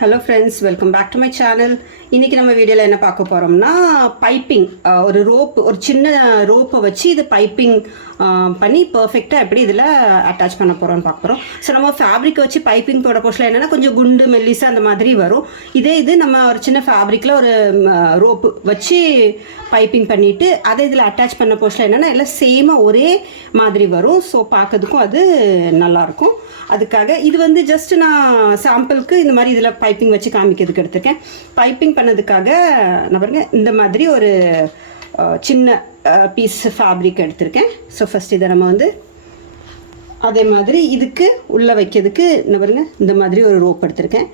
Hello friends welcome back to my channel இன்றைக்கி நம்ம வீடியோவில் என்ன பார்க்க போகிறோம்னா பைப்பிங் ஒரு ரோப் ஒரு சின்ன ரோப்பை வச்சு இது பைப்பிங் பண்ணி பர்ஃபெக்டாக எப்படி இதில் அட்டாச் பண்ண போகிறோம்னு பார்க்க போகிறோம் ஸோ நம்ம ஃபேப்ரிக்கை வச்சு பைப்பிங் போட போஸ்டில் என்னென்னா கொஞ்சம் குண்டு மெல்லிசா அந்த மாதிரி வரும். இதே இது நம்ம ஒரு சின்ன ஃபேப்ரிக்கில் ஒரு ரோப்பு வச்சு பைப்பிங் பண்ணிவிட்டு அதை இதில் அட்டாச் பண்ண போஸ்டில் என்னென்னா எல்லாம் சேமாக ஒரே மாதிரி வரும். ஸோ பார்க்கறதுக்கும் அது நல்லாயிருக்கும் அதுக்காக இது வந்து ஜஸ்ட் நான் சாம்பிளுக்கு இந்த மாதிரி இதில் பைப்பிங் வச்சு காமிக்கிறதுக்கு எடுத்திருக்கேன். பைப்பிங் பண்ணதுக்காக நான் பாருங்க இந்த மாதிரி ஒரு சின்ன பீஸ் ஃபேப்ரிக் எடுத்திருக்கேன். ஸோ ஃபஸ்ட் இதை நம்ம வந்து அதே மாதிரி இதுக்கு உள்ளே வைக்கிறதுக்கு என்ன பாருங்க இந்த மாதிரி ஒரு ரோப் எடுத்திருக்கேன்.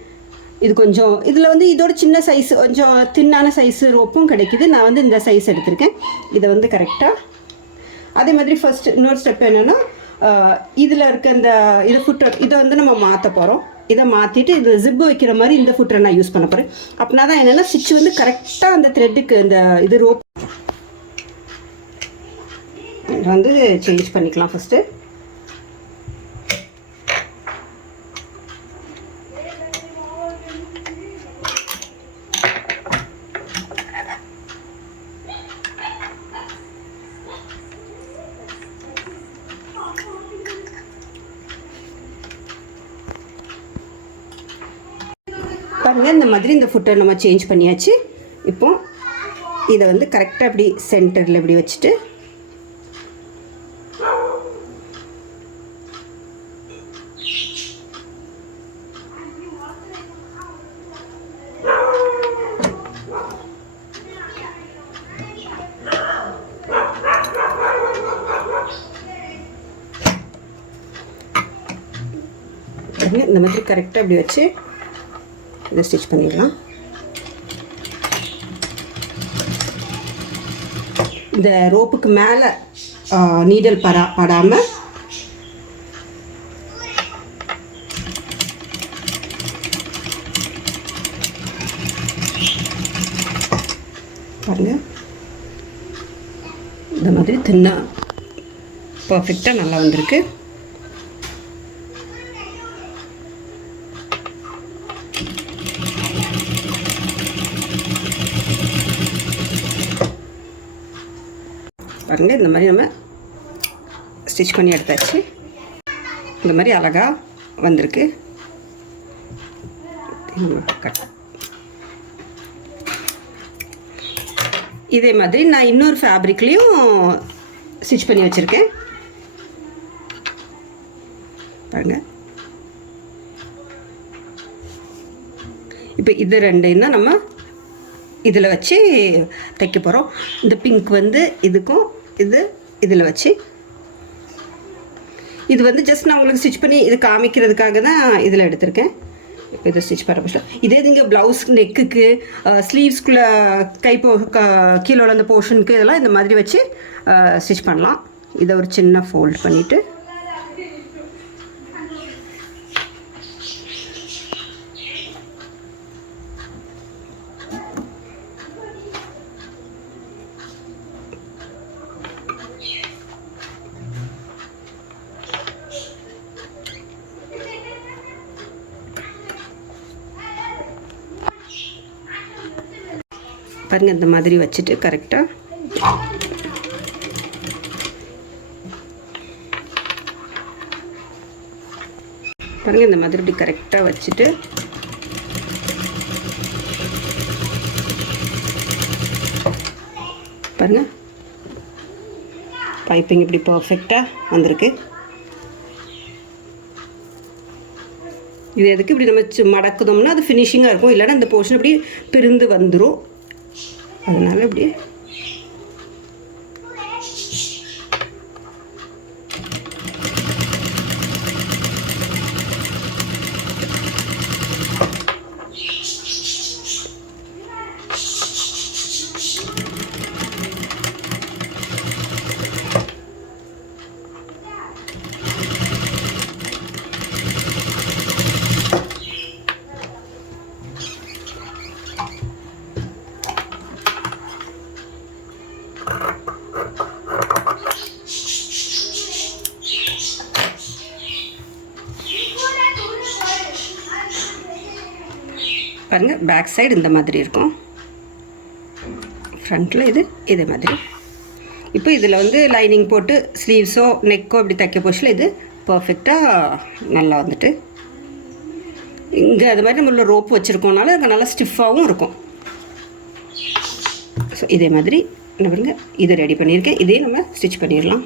இது கொஞ்சம் இதில் வந்து இதோட சின்ன சைஸ் கொஞ்சம் தின்னான சைஸு ரோப்பும் கிடைக்குது. நான் வந்து இந்த சைஸ் எடுத்திருக்கேன். இதை வந்து கரெக்டாக அதே மாதிரி ஃபஸ்ட்டு இன்னொரு ஸ்டெப் என்னென்னா இதில் இருக்க இந்த இது ஃபுட்டர் இதை வந்து நம்ம மாற்ற போகிறோம் இதை மாற்றிட்டு இது ஜிப்பு வைக்கிற மாதிரி இந்த ஃபுட்டரை நான் யூஸ் பண்ண போகிறேன் அப்படின்னா தான் என்னென்னா ஸ்டிச் வந்து கரெக்டாக அந்த த்ரெட்டுக்கு இந்த இது ரோப் வந்து சேஞ்ச் பண்ணிக்கலாம் ஃபஸ்ட்டு பாருங்கள் இந்த மாதிரி இந்த ஃபுட்டை நம்ம சேஞ்ச் பண்ணியாச்சு. இப்போ இதை வந்து கரெக்டாக இப்படி சென்டரில் இப்படி வச்சுட்டு இந்த மாதிரி கரெக்டாக இப்படி வச்சு இதை ஸ்டிச் பண்ணிடலாம். இந்த ரோப்புக்கு மேலே நீடல் படா படாமல் பாருங்க. இந்த மாதிரி தின்னா பர்ஃபெக்டாக நல்லா வந்திருக்கு. பாருங்கள் இந்த மாதிரி நம்ம ஸ்டிச் பண்ணி எடுத்தாச்சு. இந்த மாதிரி அழகாக வந்திருக்கு. கட் இதே மாதிரி நான் இன்னொரு ஃபேப்ரிக்லேயும் ஸ்டிச் பண்ணி வச்சுருக்கேன். பாருங்க. இப்போ இது ரெண்டையும் தான் நம்ம இதில் வச்சு தைக்க போகிறோம் இந்த பிங்க் வந்து இதுக்கும் இது இதில் வச்சு. இது வந்து ஜஸ்ட் நான் உங்களுக்கு ஸ்டிச் பண்ணி இது காமிக்கிறதுக்காக தான் இதில் எடுத்திருக்கேன். இப்போ இதை ஸ்டிச் பண்ண போஸ்ட் இதே நீங்கள் ப்ளவுஸ் நெக்குக்கு ஸ்லீவ்ஸ்குள்ளே கை போ கீழே உள்ள அந்த போர்ஷனுக்கு இதெல்லாம் இந்த மாதிரி வச்சு ஸ்டிச் பண்ணலாம். இதை ஒரு சின்ன ஃபோல்ட் பண்ணிவிட்டு பாருங்கள் இந்த மாதிரி வச்சுட்டு கரெக்டாக பாருங்கள் இந்த மாதிரி இப்படி கரெக்டாக வச்சுட்டு. பாருங்கள் பைப்பிங் இப்படி பர்ஃபெக்டாக வந்திருக்கு. இது எதுக்கு இப்படி நம்ம மடக்குதோம்னா அது ஃபினிஷிங்காக இருக்கும். இல்லைன்னா இந்த போர்ஷன் இப்படி பிரிந்து வந்துடும் அதனால இப்படி பாருங்கள் பேக் சைடு இந்த மாதிரி இருக்கும். ஃப்ரண்ட்டில் இது இதே மாதிரி. இப்போ இதில் வந்து லைனிங் போட்டு ஸ்லீவ்ஸோ நெக்கோ இப்படி தைக்க போச்சில் இது பர்ஃபெக்டாக நல்லா வந்துட்டு. இங்கே அது மாதிரி நம்மள ரோப் வச்சுருக்கோனால அங்கே நல்லா ஸ்டிஃபாகவும் இருக்கும். ஸோ இதே மாதிரி. என்ன பாருங்கள் இதை ரெடி பண்ணியிருக்கேன். இதே நம்ம ஸ்டிச் பண்ணிடலாம்.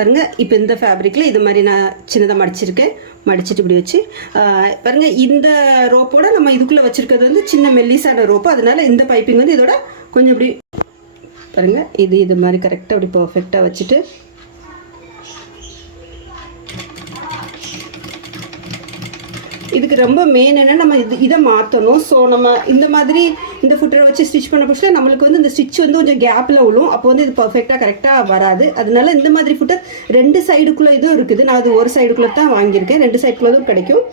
பாருங்க இப்போ இந்த ஃபேப்ரிக்கில் இது மாதிரி நான் சின்னதாக மடிச்சிருக்கேன். மடிச்சிட்டு இப்படி வச்சு பாருங்கள் பாருங்க இந்த ரோப்போட நம்ம இதுக்குள்ளே வச்சிருக்கிறது வந்து சின்ன மெல்லிசான ரோப்பு. அதனால இந்த பைப்பிங் வந்து இதோட கொஞ்சம் இப்படி பாருங்க இது இது மாதிரி கரெக்டாக அப்படி பர்ஃபெக்டாக வச்சுட்டு இதுக்கு ரொம்ப மெயின் என்ன நம்ம இது இதை மாற்றணும் ஸோ நம்ம இந்த மாதிரி இந்த ஃபுட்டரை வச்சு ஸ்டிச் பண்ண பட்சத்தில் நம்மளுக்கு வந்து இந்த ஸ்டிச் வந்து கொஞ்சம் கேப்பில் விழும் அப்போ வந்து இது பர்ஃபெக்டாக கரெக்டாக வராது. அதனால இந்த மாதிரி ஃபுட்டர் ரெண்டு சைடுக்குள்ளே இதுவும் இருக்குது. நான் அது ஒரு சைடுக்குள்ளே தான் வாங்கியிருக்கேன். ரெண்டு சைடுக்குள்ளதும் கிடைக்கும்.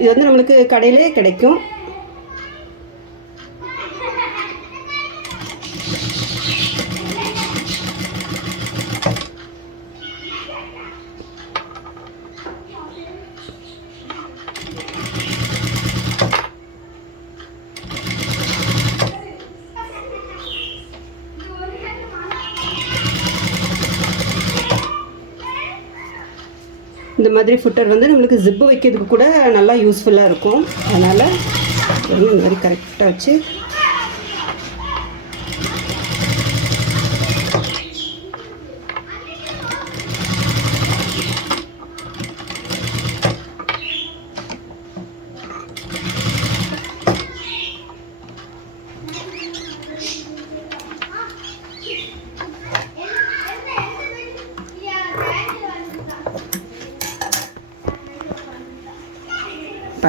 இது வந்து நம்மளுக்கு கடையிலே கிடைக்கும். இந்த மாதிரி ஃபுட்டர் வந்து நம்மளுக்கு ஜிப்பு வைக்கிறதுக்கு கூட நல்லா யூஸ்ஃபுல்லாக இருக்கும். அதனால் இந்த மாதிரி கரெக்டாக வச்சு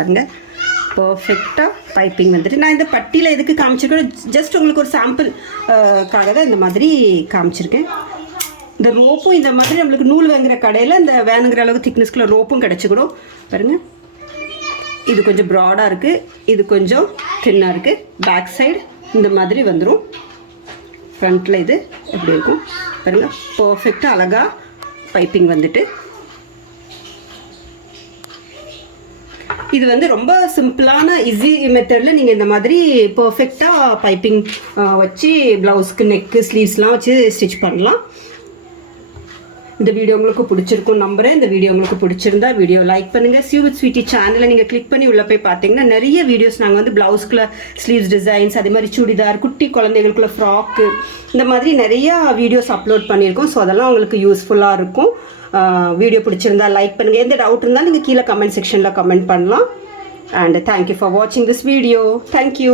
பாருங்க. பர்ஃபெக்டாக பைப்பிங் வந்துட்டு. நான் இந்த பட்டியில் எதுக்கு காமிச்சிருக்கேன் ஜஸ்ட் உங்களுக்கு ஒரு சாம்பிள் காக தான் இந்த மாதிரி காமிச்சிருக்கேன். இந்த ரோப்பும் இந்த மாதிரி நம்மளுக்கு நூல் வாங்குற கடையில் இந்த வேணுங்கிற அளவுக்கு திக்னஸ்க்குள்ள ரோப்பும் கிடச்சிக்கிடும். பாருங்க. இது கொஞ்சம் ப்ராடாக இருக்குது இது கொஞ்சம் தின்னாக இருக்குது பேக் சைடு இந்த மாதிரி வந்துடும் ஃப்ரண்ட்டில் இது எப்படி இருக்கும்? பாருங்கள் பர்ஃபெக்டாக அழகாக பைப்பிங் வந்துட்டு இது வந்து ரொம்ப சிம்பிளான ஈஸி மெத்தடில் நீங்கள் இந்த மாதிரி பர்ஃபெக்டாக பைப்பிங் வச்சு ப்ளவுஸ்க்கு நெக்கு ஸ்லீவ்ஸ்லாம் வச்சு ஸ்டிச் பண்ணலாம். இந்த வீடியோ உங்களுக்கு பிடிச்சிருக்கும் நம்புகிறேன் இந்த வீடியோ உங்களுக்கு பிடிச்சிருந்தா வீடியோ லைக் பண்ணுங்கள் சியூ வித் ஸ்வீட்டி சேனலை நீங்கள் கிளிக் பண்ணி உள்ளே போய் பார்த்தீங்கன்னா நிறைய வீடியோஸ் நாங்கள் வந்து ப்ளவுஸ்க்குள்ள ஸ்லீவ்ஸ் டிசைன்ஸ் அதே மாதிரி சுடிதார் குட்டி குழந்தைகளுக்குள்ள ஃப்ராக்கு இந்த மாதிரி நிறையா வீடியோஸ் அப்லோட் பண்ணியிருக்கோம். ஸோ அதெல்லாம் உங்களுக்கு யூஸ்ஃபுல்லாக இருக்கும். வீடியோ பிடிச்சிருந்தா லைக் பண்ணுங்கள் எந்த டவுட் இருந்தால் நீங்கள் கீழே கமெண்ட் செக்ஷனில் கமெண்ட் பண்ணலாம். அண்ட் தேங்க்யூ ஃபார் வாட்சிங் திஸ் வீடியோ தேங்க்யூ